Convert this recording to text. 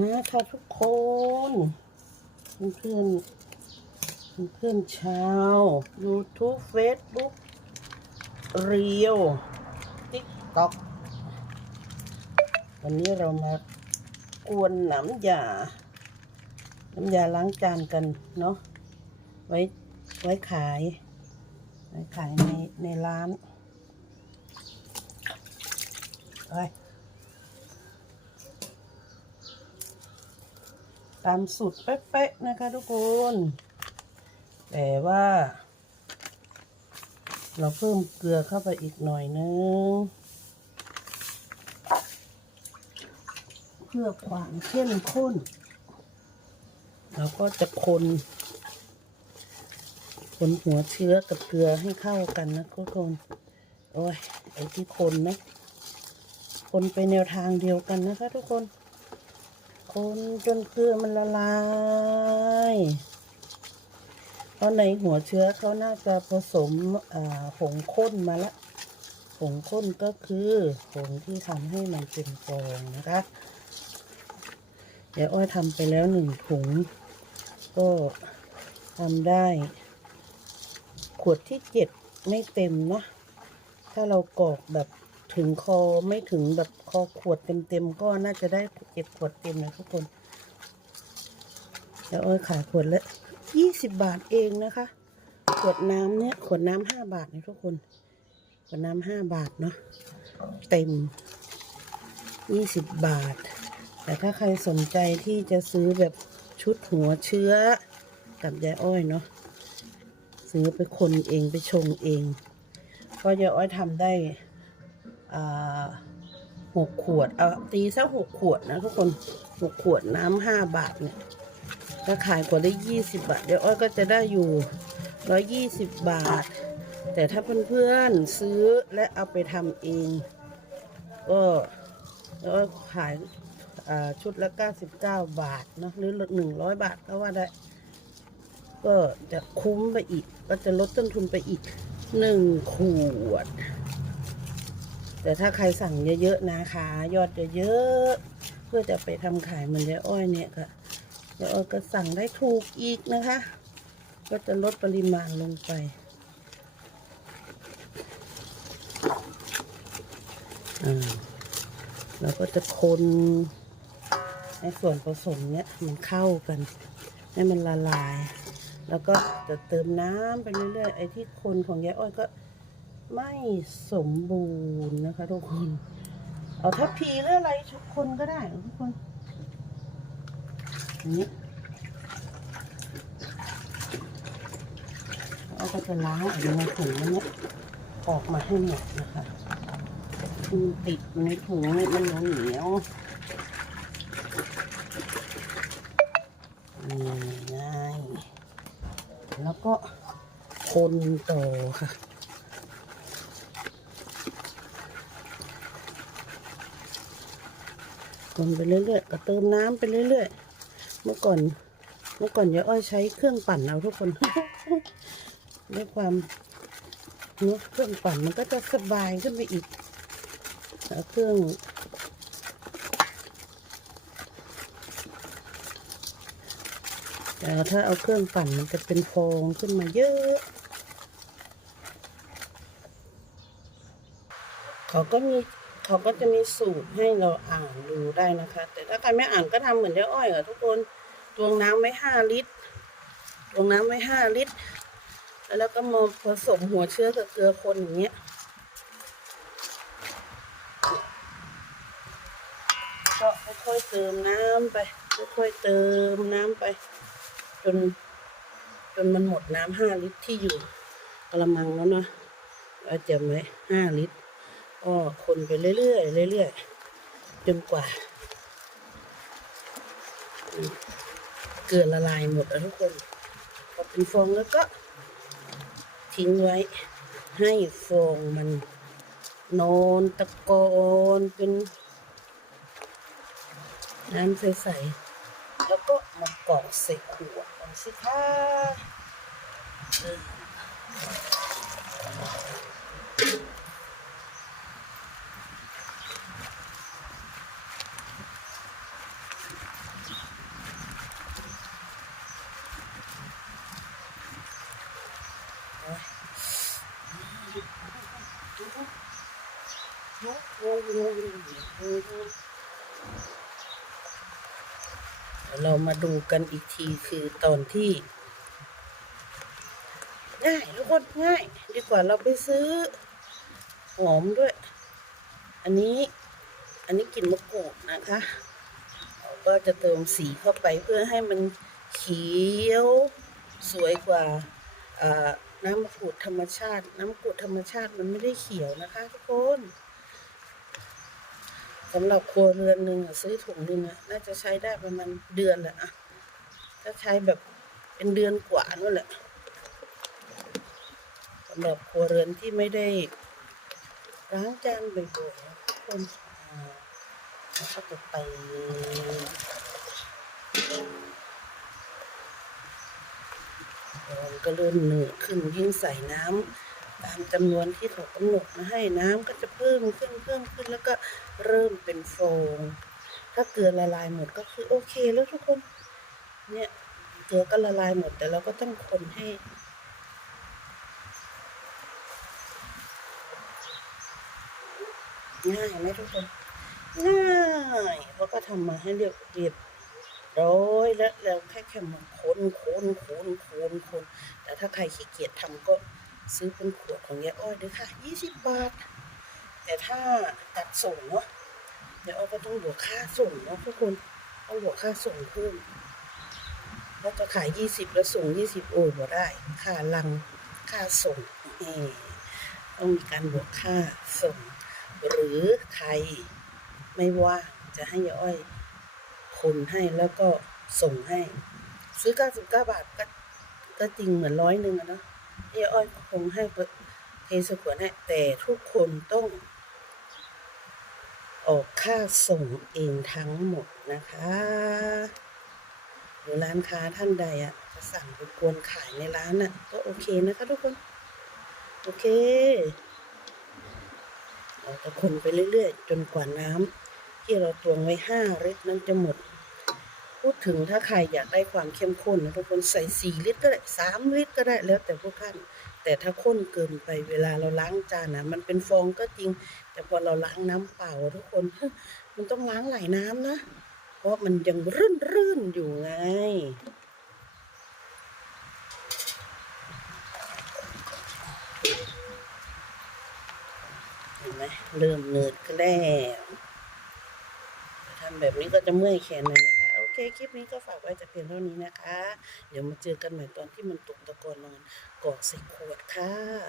มาค่ะทุกคนเพื่อนเพื่อนชาว YouTube Facebook เรียว TikTok วันนี้เรามากวนน้ำยา น้ำยาล้างจานกันเนาะไว้ไว้ขายไว้ขายในในร้านไป ตามสูตรเป๊ะๆนะคะทุกคน แต่ว่า เราเพิ่มเกลือเข้าไปอีกหน่อยนึง เพื่อความเข้มข้น เราก็จะคนคนหัวเชื้อกับเกลือให้เข้ากันนะทุกคน โอ้ยไอ้ที่คนนะ คนไปแนวทางเดียวกันนะคะทุกคน คนจนเกลือมันละลายเพราะในหัวเชื้อเขาน่าจะผสมผงข้นมาละผงข้นก็คือผงที่ทำให้มันเป็นฟองนะคะเดี๋ยวอ้อยทำไปแล้วหนึ่งถุง ก็ทำได้ ขวดที่เจ็ดไม่เต็มนะ ถ้าเรากรอกแบบ ถึงคอไม่ถึงแบบคอขวดเต็มๆก็น่าจะได้เจ็ดขวดเต็มนะทุกคนแล้วอ้อยขายขวดละยี่สิบบาทเองนะคะ ขวดน้ำเนี่ยขวดน้ำห้าบาทนะทุกคน ขวดน้ำห้าบาทเนาะเต็มยี่สิบบาท แต่ถ้าใครสนใจที่จะซื้อแบบชุดหัวเชื้อกับยายอ้อยเนาะซื้อไปคนเองไปชงเองเพราะยายอ้อยทำได้ หกขวด เอาตีสักหกขวดนะทุกคนหกขวดน้ำห้าบาทเนี่ยถ้าขายขวดได้ยี่สิบบาท เดี๋ยวอ้อยก็จะได้อยู่ร้อยยี่สิบบาท แต่ถ้าเพื่อนๆซื้อและเอาไปทำเอง ก็แล้วขายอ่าชุดละ 99 บาทเนะหรือหนึ่งร้อยบาทก็ว่าได้ ก็จะคุ้มไปอีก ก็จะลดต้นทุนไปอีกหนึ่งขวด แต่ถ้าใครสั่งเยอะๆนะคะ ยอดเยอะๆเพื่อจะไปทำขายเหมือนยายอ้อยเนี่ยค่ะยายอ้อยก็สั่งได้ถูกอีกนะคะ ก็จะลดปริมาณลงไปอ่าแล้วก็จะคนในส่วนผสมเนี้ยมันเข้ากัน ให้มันละลาย แล้วก็จะเติมน้ำไปเรื่อยๆไอ้ที่คนของยายอ้อยก็ ไม่สมบูรณ์นะคะทุกคน เอาทัพพีหรืออะไรทุกคนก็ได้ทุกคนอย่างนี้เราก็จะล้างออกมาในถุงนี้ออกมาให้หมดนะคะที่มันติดอยู่ในถุงนี่มันเหนียวนี่ง่ายแล้วก็คนต่อค่ะ คนไปเรื่อยๆก็เติมน้ำไปเรื่อยๆ เมื่อก่อน เมื่อก่อนยายอ้อยใช้เครื่องปั่นเอาทุกคนด้วยความเนอะเครื่องปั่นมันก็จะสบายขึ้นไปอีกแล้วเครื่องแต่ถ้าเอาเครื่องปั่นมันจะเป็นฟองขึ้นมาเยอะ เขาก็มี เขาก็จะมีสูตรให้เราอ่านดูได้นะคะ แต่ถ้าใครไม่อ่านก็ทำเหมือนเดี๋ยวอ้อยอะทุกคนตวงน้ำไว้ห้าลิตรตวงน้ำไว้ห้าลิตร แล้วก็มาผสมหัวเชื้อกับเกลือคนอย่างเงี้ยก็ค่อยๆเติมน้ำไปค่อยๆเติมน้ำไป จนจนมันหมดน้ำห้าลิตรที่อยู่กระมังแล้วเนาะเราจะไว้ห้าลิตร ก็คนไปเรื่อยๆเรื่อยๆจนกว่า เกลือละลายหมดแล้วทุกคนพอเป็นฟองแล้วก็ ทิ้งไว้ ให้ฟองมันนอนตะกอนเป็นน้ำใสๆแล้วก็มากรอกใส่ขวดสิคะ เรามาดูกันอีกทีคือตอนที่ ง่ายทุกคนง่าย ดีกว่าเราไปซื้อ หอมด้วย อันนี้ อันนี้กลิ่นมะกรูดนะคะเราก็จะเติมสีเข้าไปเพื่อให้มันเขียวสวยกว่าอ่าน้ำมะกรูดธรรมชาติ น้ำมะกรูดธรรมชาติมันไม่ได้เขียวนะคะทุกคน สำหรับครัวเรือนหนึ่งอะซื้อถุงหนึ่งอะน่าจะใช้ได้ประมาณเดือนแหละอะถ้าใช้แบบเป็นเดือนกว่านั่นแหละสำหรับครัวเรือนที่ไม่ได้ล้างจานบ่อยๆนะทุกคนอ่าแล้วก็จะไปก็เริ่มเหนืดขึ้นยิ่งใส่น้ำ ตามจำนวนที่เขากำหนดมาให้น้ำก็จะเพิ่มขึ้นเพิ่มขึ้นแล้วก็เริ่มเป็นฟองถ้าเกลือละลายหมดก็คือโอเคแล้วทุกคนเนี่ยเกลือก็ละลายหมดแต่เราก็ต้องคนให้ง่ายไหมทุกคนง่ายเพราะก็ทำมาให้เรียบเรียบร้อยแล้วแล้วแค่แค่มาคนคนคนคนคนแต่ถ้าใครขี้เกียจทำก็ ซื้อเป็นขวดของยายอ้อยด้วยค่ะยี่สิบบาท แต่ถ้าตัดส่งเนาะยายอ้อยก็ต้องบวกค่าส่งเนาะทุกคนต้องบวกค่าส่งเพิ่มแล้วจะขายยี่สิบแล้วส่งยี่สิบโอ้บ่ได้ ค่าลัง ค่าส่งเออต้องมีการบวกค่าส่ง หรือใครไม่ว่าจะให้ยายอ้อยคนให้แล้วก็ส่งให้ ซื้อ 99 บาทก็ก็จริงเหมือนร้อยหนึ่งอะเนาะ ย้อยคงให้เทสขวดให้แต่ทุกคนต้อง ออกค่าส่งเองทั้งหมดนะคะ หรือร้านค้าท่านใดอะจะสั่งไปกวนขายในร้านอะก็โอเคนะคะทุกคน โอเคเราจะคนไปเรื่อยๆ จนกว่าน้ำที่เราตวงไว้ห้าลิตรนั้นจะหมด พูดถึงถ้าใครอยากได้ความเข้มข้นนะทุกคนใส่สี่ลิตรก็ได้สามลิตรก็ได้แล้วแต่พวกท่าน แต่ถ้าข้นเกินไปเวลาเราล้างจานนะมันเป็นฟองก็จริง แต่พอเราล้างน้ำเปล่าทุกคนมันต้องล้างหลายน้ำนะ เพราะมันยังรื่นรื่นอยู่ไงเห็นไหมเริ่มเนืดก็แล้วทำแบบนี้ก็จะเมื่อยแขนหน่อยนะคะ คคลิปนี้ก็ฝากไว้แต่เพียงเท่านี้นะคะ เดี๋ยวมาเจอกันใหม่ตอนที่มันตกตะกอนนอนกอกใส่ขวดค่ะ